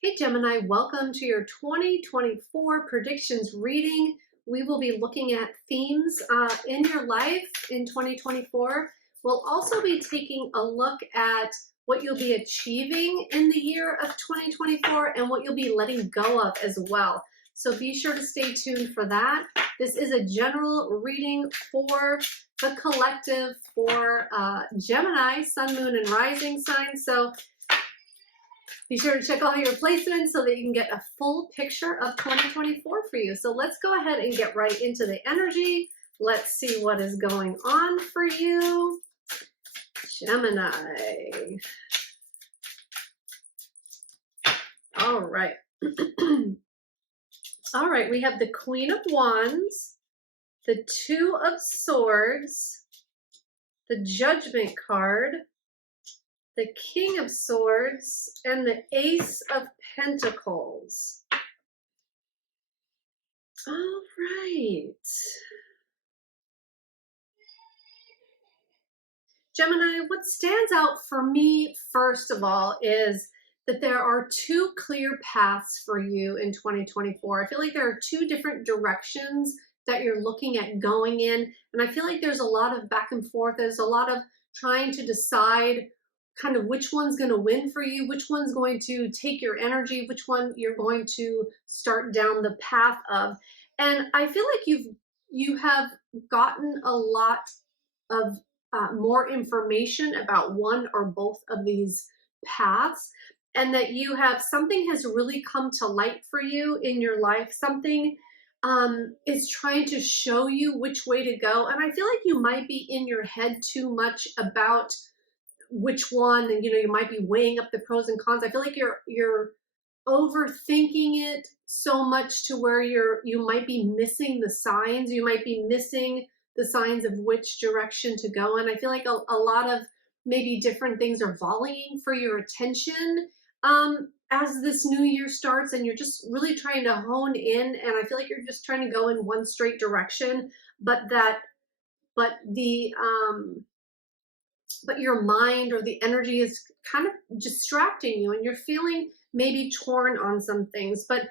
Hey Gemini, welcome to your 2024 predictions reading. We will be looking at themes in your life in 2024. We'll also be taking a look at what you'll be achieving in the year of 2024 and what you'll be letting go of as well. So be sure to stay tuned for that. This is a general reading for the collective for Gemini, Sun, Moon, and Rising signs. So be sure to check all your placements so that you can get a full picture of 2024 for you. So let's go ahead and get right into the energy. Let's see what is going on for you, Gemini. All right. All right, we have the Queen of Wands, the Two of Swords, the Judgment card, the King of Swords, and the Ace of Pentacles. All right. Gemini, what stands out for me, first of all, is that there are two clear paths for you in 2024. I feel like there are two different directions that you're looking at going in. And I feel like there's a lot of back and forth. There's a lot of trying to decide kind of which one's going to win for you, which one's going to take your energy, which one you're going to start down the path of. And I feel like you have gotten a lot of more information about one or both of these paths, and that you have something has really come to light for you in your life. Something is trying to show you which way to go. And I feel like you might be in your head too much about which one, and you might be weighing up the pros and cons. I feel like you're overthinking it so much to where you might be missing the signs. You might be missing the signs of which direction to go. And I feel like a lot of maybe different things are volleying for your attention as this new year starts, and you're just really trying to hone in. And I feel like you're just trying to go in one straight direction, but your mind or the energy is kind of distracting you, and you're feeling maybe torn on some things, but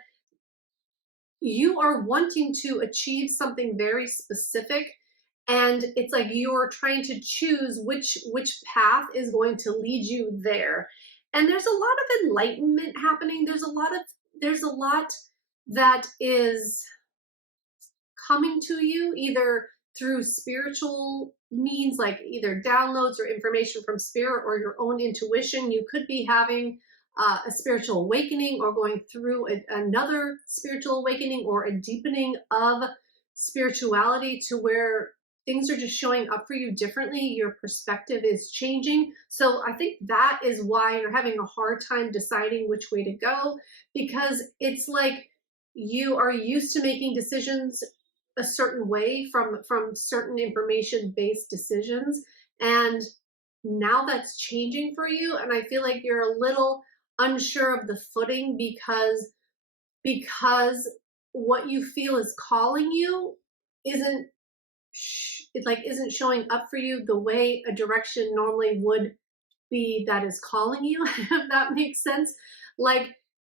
you are wanting to achieve something very specific. And it's like you're trying to choose which path is going to lead you there. And there's a lot of enlightenment happening. There's a lot that is coming to you either through spiritual means, like either downloads or information from spirit or your own intuition. You could be having a spiritual awakening or going through another spiritual awakening or a deepening of spirituality to where things are just showing up for you differently. Your perspective is changing. So I think that is why you're having a hard time deciding which way to go, because it's like you are used to making decisions a certain way from certain information-based decisions. And now that's changing for you. And I feel like you're a little unsure of the footing because what you feel is calling you isn't showing up for you the way a direction normally would be that is calling you, if that makes sense. Like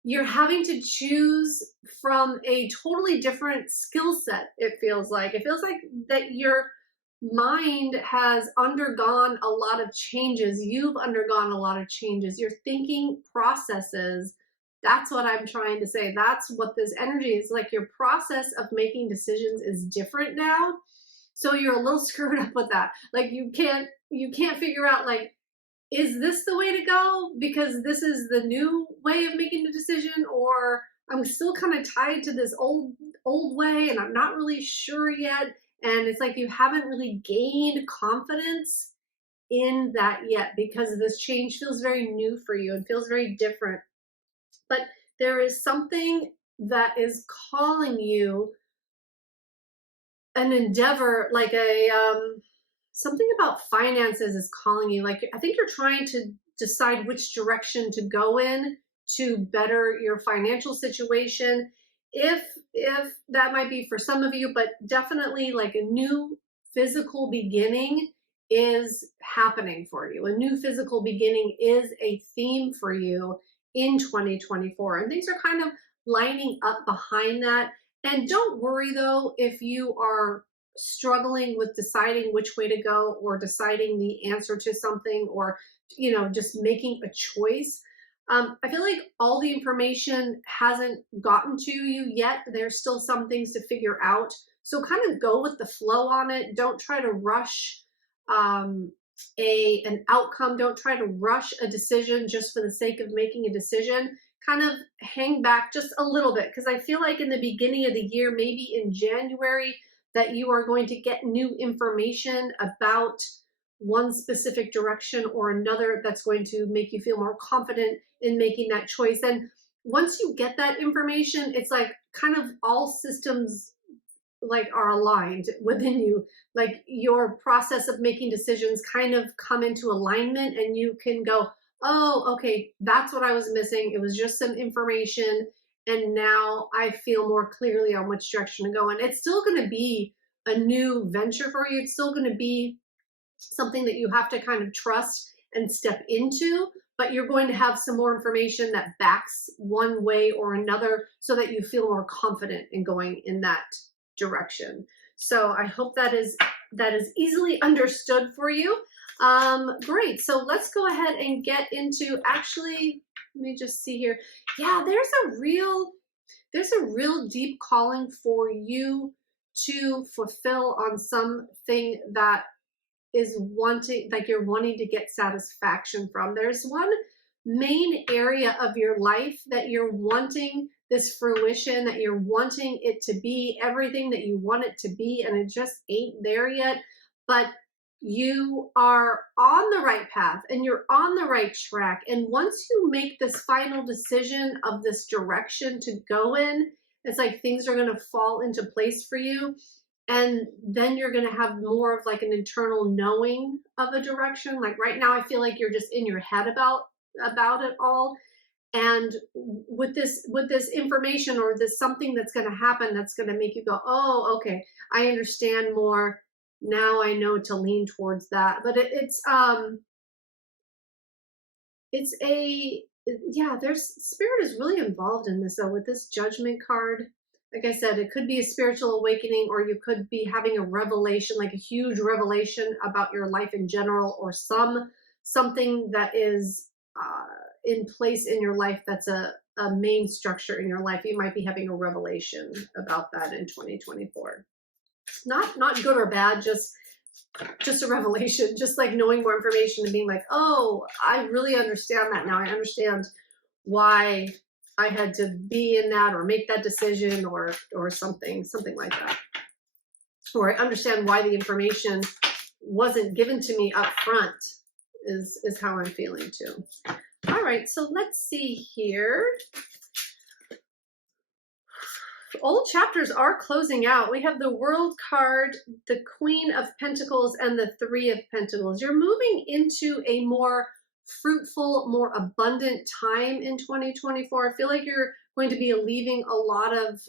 you're having to choose from a totally different skill set. It feels like that your mind has undergone a lot of changes. You've undergone a lot of changes. Your thinking processes. That's what I'm trying to say. That's what this energy is like. Your process of making decisions is different now. So you're a little screwed up with that. Like you can't figure out, like, is this the way to go because this is the new way of making the decision, or I'm still kind of tied to this old way and I'm not really sure yet. And it's like you haven't really gained confidence in that yet because this change feels very new for you and feels very different. But there is something that is calling you, an endeavor, like something about finances is calling you. Like I think you're trying to decide which direction to go in to better your financial situation. If that might be for some of you, but definitely like a new physical beginning is happening for you. A new physical beginning is a theme for you in 2024. And things are kind of lining up behind that. And don't worry though, if you are struggling with deciding which way to go or deciding the answer to something or, just making a choice. I feel like all the information hasn't gotten to you yet. There's still some things to figure out. So kind of go with the flow on it. Don't try to rush um, an outcome. Don't try to rush a decision just for the sake of making a decision. Kind of hang back just a little bit, because I feel like in the beginning of the year, maybe in January, that you are going to get new information about one specific direction or another that's going to make you feel more confident in making that choice. And once you get that information, it's like kind of all systems like are aligned within you. Like your process of making decisions kind of come into alignment, and you can go, oh, okay, that's what I was missing. It was just some information, and now I feel more clearly on which direction to go. And it's still going to be a new venture for you. It's still going to be something that you have to kind of trust and step into, but you're going to have some more information that backs one way or another so that you feel more confident in going in that direction. So I hope that is easily understood for you. Great. So let's go ahead and get into, actually, let me just see here. Yeah, there's a real deep calling for you to fulfill on something that is wanting, like you're wanting to get satisfaction from. There's one main area of your life that you're wanting this fruition, that you're wanting it to be everything that you want it to be, and it just ain't there yet. But you are on the right path and you're on the right track. And once you make this final decision of this direction to go in, it's like things are going to fall into place for you. And then you're going to have more of like an internal knowing of a direction. Like right now, I feel like you're just in your head about it all. And with this information or this something that's going to happen, that's going to make you go, oh, okay, I understand more. Now I know to lean towards that. But there's spirit is really involved in this though, with this Judgment card. Like I said, it could be a spiritual awakening, or you could be having a revelation, like a huge revelation about your life in general, or something that is in place in your life that's a main structure in your life. You might be having a revelation about that in 2024. Not good or bad, just a revelation, just like knowing more information and being like, oh, I really understand that now. I understand why I had to be in that or make that decision or something like that. Or I understand why the information wasn't given to me up front is how I'm feeling too. All right, so let's see here. Old chapters are closing out. We have the World card, the Queen of Pentacles, and the Three of Pentacles. You're moving into a more fruitful, more abundant time in 2024. I feel like you're going to be leaving a lot of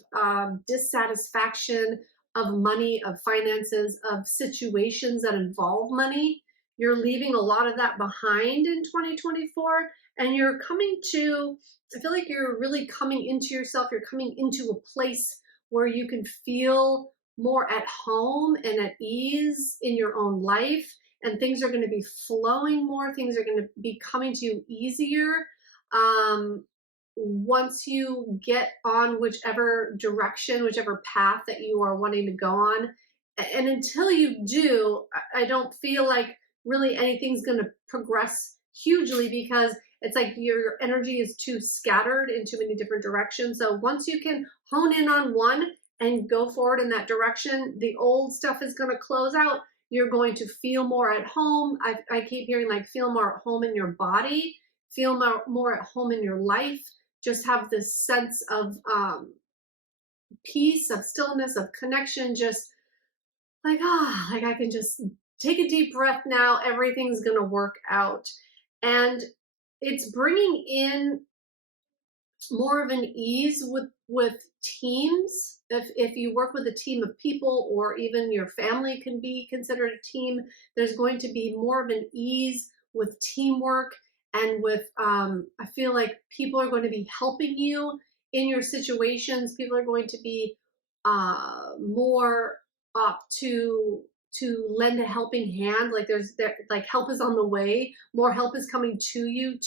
dissatisfaction of money, of finances, of situations that involve money. You're leaving a lot of that behind in 2024, and you're coming to, I feel like you're really coming into yourself. You're coming into a place where you can feel more at home and at ease in your own life, and things are going to be flowing more. Things are going to be coming to you easier once you get on whichever direction, whichever path that you are wanting to go on. And until you do, I don't feel like really anything's going to progress hugely, because it's like your energy is too scattered in too many different directions. So once you can hone in on one and go forward in that direction, the old stuff is going to close out. You're going to feel more at home. I keep hearing like feel more at home in your body, feel more at home in your life. Just have this sense of peace, of stillness, of connection. Just like, like I can just take a deep breath now. Everything's going to work out. And it's bringing in more of an ease with teams. If you work with a team of people, or even your family can be considered a team, there's going to be more of an ease with teamwork and with, I feel like people are going to be helping you in your situations. People are going to be more up to lend a helping hand. Like like help is on the way. More help is coming to you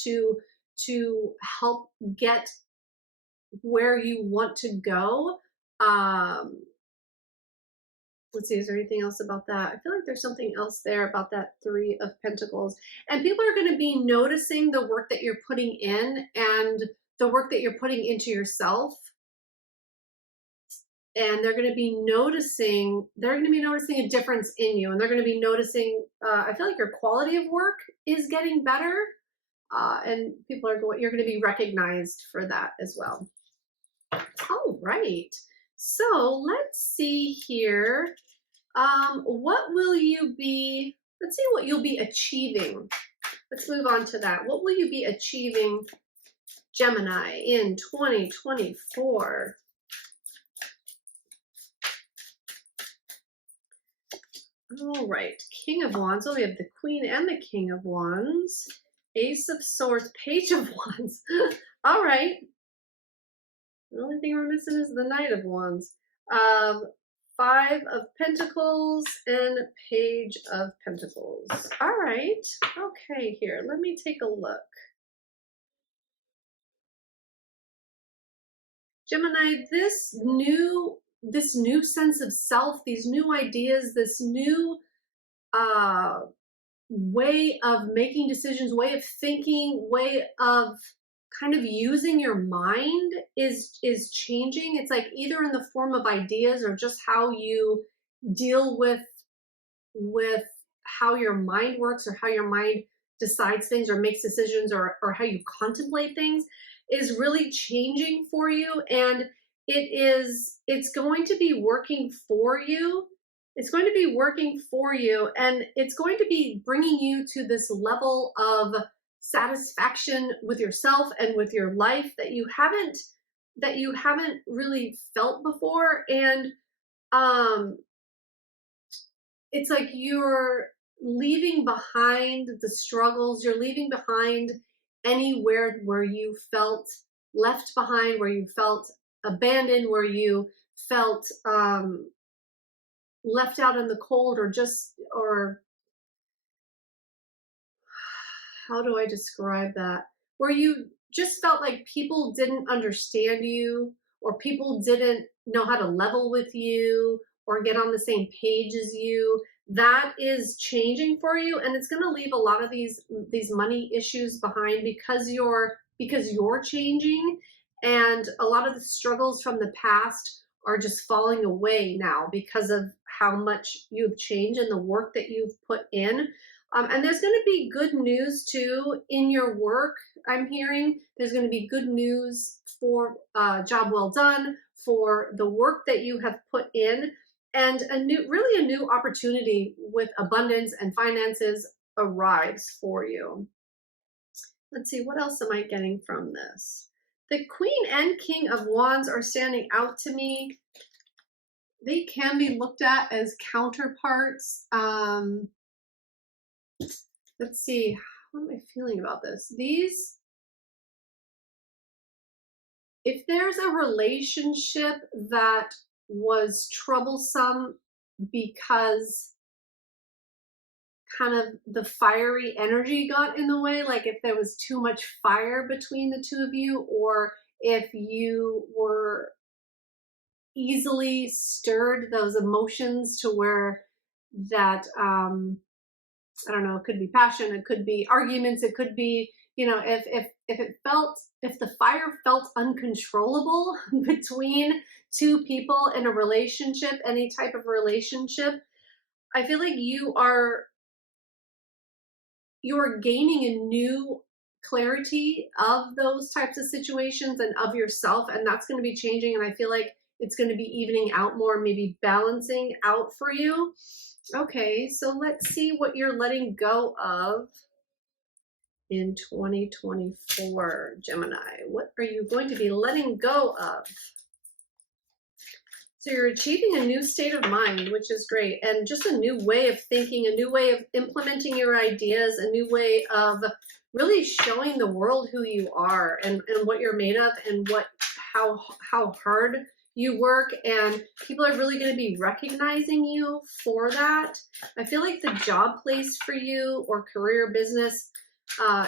to help get where you want to go. Um, let's see, is there anything else about that? I feel like there's something else there about that Three of Pentacles. And people are going to be noticing the work that you're putting in and the work that you're putting into yourself. And they're going to be noticing a difference in you. And they're going to be noticing, I feel like your quality of work is getting better. And you're going to be recognized for that as well. All right. So let's see here. What will you be, let's see what you'll be achieving. Let's move on to that. What will you be achieving, Gemini, in 2024? All right, King of Wands. Oh, we have the Queen and the King of Wands. Ace of Swords, Page of Wands. All right. The only thing we're missing is the Knight of Wands. Five of Pentacles and Page of Pentacles. All right. Okay, here. Let me take a look. Gemini, this new sense of self, these new ideas, this new way of making decisions, way of thinking, way of kind of using your mind is changing. It's like either in the form of ideas or just how you deal with how your mind works or how your mind decides things or makes decisions or how you contemplate things is really changing for you. And it's going to be working for you. It's going to be working for you, and it's going to be bringing you to this level of satisfaction with yourself and with your life that you haven't really felt before. And it's like you're leaving behind the struggles, you're leaving behind anywhere where you felt left behind, where you felt abandoned, where you felt left out in the cold, or how do I describe that? Where you just felt like people didn't understand you, or people didn't know how to level with you or get on the same page as you. That is changing for you, and it's going to leave a lot of these money issues behind because you're changing, and a lot of the struggles from the past are just falling away now because of how much you've changed and the work that you've put in. And there's going to be good news too in your work. I'm hearing there's going to be good news for job well done, for the work that you have put in, and really a new opportunity with abundance and finances arrives for you. Let's see, what else am I getting from this? The Queen and King of Wands are standing out to me. They can be looked at as counterparts. Let's see, what am I feeling about this? If there's a relationship that was troublesome because kind of the fiery energy got in the way, like if there was too much fire between the two of you, or if you were easily stirred, those emotions to where that I don't know, it could be passion, it could be arguments, it could be, if the fire felt uncontrollable between two people in a relationship, any type of relationship, I feel like you're gaining a new clarity of those types of situations and of yourself, and that's going to be changing, and I feel like it's going to be evening out more, maybe balancing out for you. Okay, so let's see what you're letting go of in 2024, Gemini. What are you going to be letting go of? So you're achieving a new state of mind, which is great, and just a new way of thinking, a new way of implementing your ideas, a new way of really showing the world who you are and what you're made of and how hard you work, and people are really going to be recognizing you for that. I feel like the job place for you or career business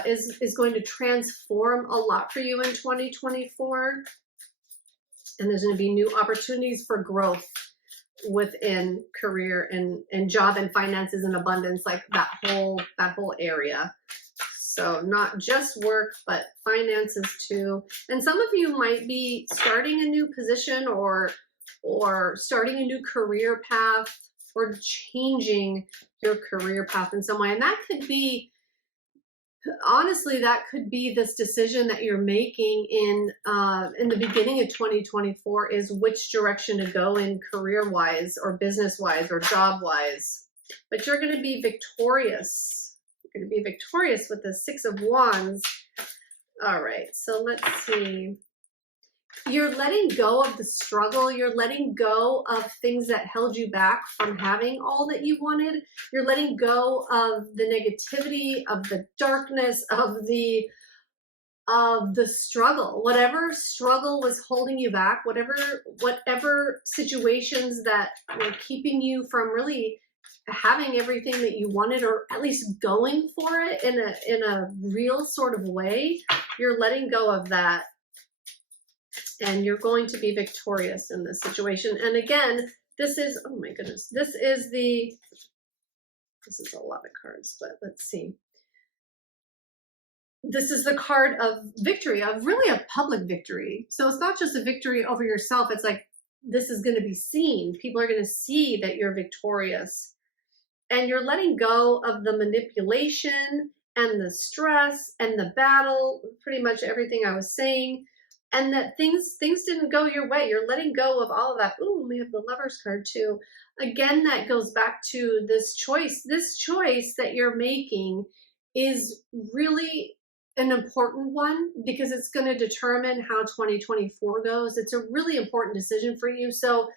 is going to transform a lot for you in 2024, and there's going to be new opportunities for growth within career and job and finances and abundance, like that whole area. So not just work, but finances too. And some of you might be starting a new position or starting a new career path or changing your career path in some way. And that could be, honestly, that could be this decision that you're making in the beginning of 2024, is which direction to go in career-wise or business-wise or job-wise. But you're going to be victorious. You're going to be victorious with the Six of Wands. All right, so let's see. You're letting go of the struggle. You're letting go of things that held you back from having all that you wanted. You're letting go of the negativity, of the darkness, of the struggle. Whatever struggle was holding you back, whatever situations that were keeping you from really having everything that you wanted, or at least going for it in a real sort of way, you're letting go of that. And you're going to be victorious in this situation. And again, this is, oh my goodness, this is a lot of cards, but let's see. This is the card of victory, of really a public victory. So it's not just a victory over yourself. It's like, this is going to be seen. People are going to see that you're victorious. And you're letting go of the manipulation and the stress and the battle, pretty much everything I was saying. And that things didn't go your way. You're letting go of all of that. Ooh, we have the Lover's card too. Again, that goes back to this choice. This choice that you're making is really an important one, because it's going to determine how 2024 goes. It's a really important decision for you. So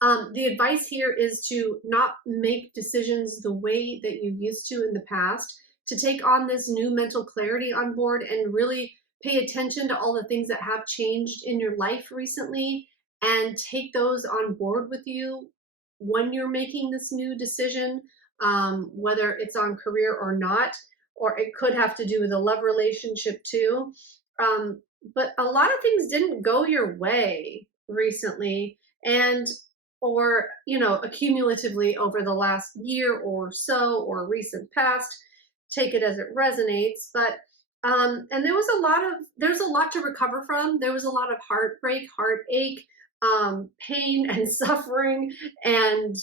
the advice here is to not make decisions the way that you used to in the past, to take on this new mental clarity on board and really pay attention to all the things that have changed in your life recently, and take those on board with you when you're making this new decision, whether it's on career or not, or it could have to do with a love relationship too. But a lot of things didn't go your way recently, or accumulatively over the last year or so, or recent past. Take it as it resonates. But and there's a lot to recover from. There was a lot of heartbreak, heartache, pain and suffering and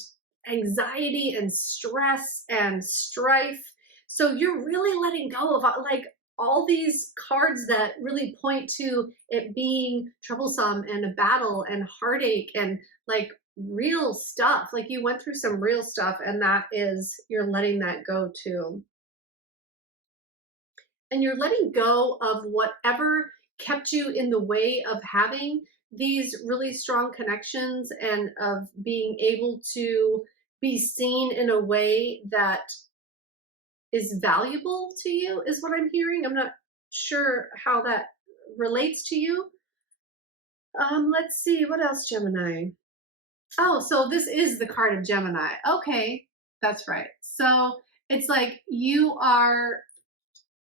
anxiety and stress and strife. So you're really letting go of like all these cards that really point to it being troublesome and a battle and heartache and like real stuff. Like you went through some real stuff, and you're letting that go too. And you're letting go of whatever kept you in the way of having these really strong connections and of being able to be seen in a way that is valuable to you, is what I'm hearing. I'm not sure how that relates to you. Let's see, what else, Gemini? Oh, so this is the card of Gemini. Okay, that's right. So it's like you are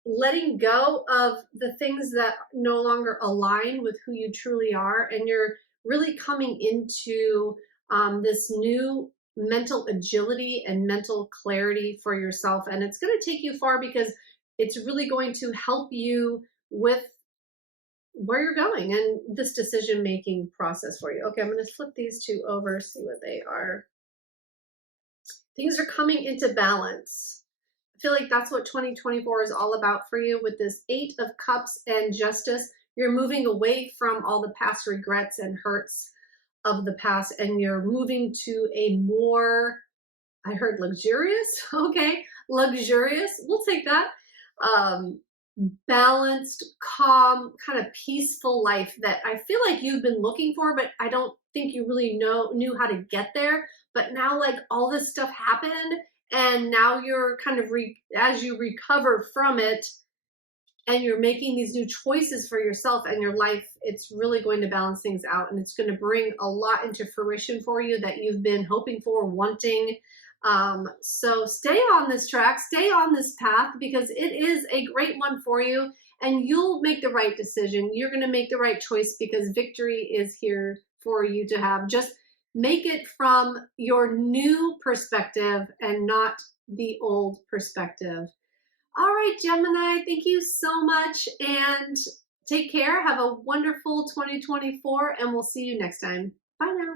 letting go of the things that no longer align with who you truly are, and you're really coming into this new mental agility and mental clarity for yourself. And it's going to take you far, because it's really going to help you with where you're going and this decision-making process for you. Okay, I'm going to flip these two over, see what they are. Things are coming into balance. I feel like that's what 2024 is all about for you with this Eight of Cups and Justice. You're moving away from all the past regrets and hurts of the past, and you're moving to a more, I heard luxurious, okay, luxurious, we'll take that, balanced, calm, kind of peaceful life that I feel like you've been looking for, but I don't think you really knew how to get there. But now, like, all this stuff happened, and now you're kind of as you recover from it, and you're making these new choices for yourself and your life, it's really going to balance things out, and it's going to bring a lot into fruition for you that you've been hoping for, wanting. So stay on this track, stay on this path, because it is a great one for you, and you'll make the right decision. You're going to make the right choice because victory is here for you to have. Just make it from your new perspective and not the old perspective. All right, Gemini, thank you so much, and take care. Have a wonderful 2024, and we'll see you next time. Bye now.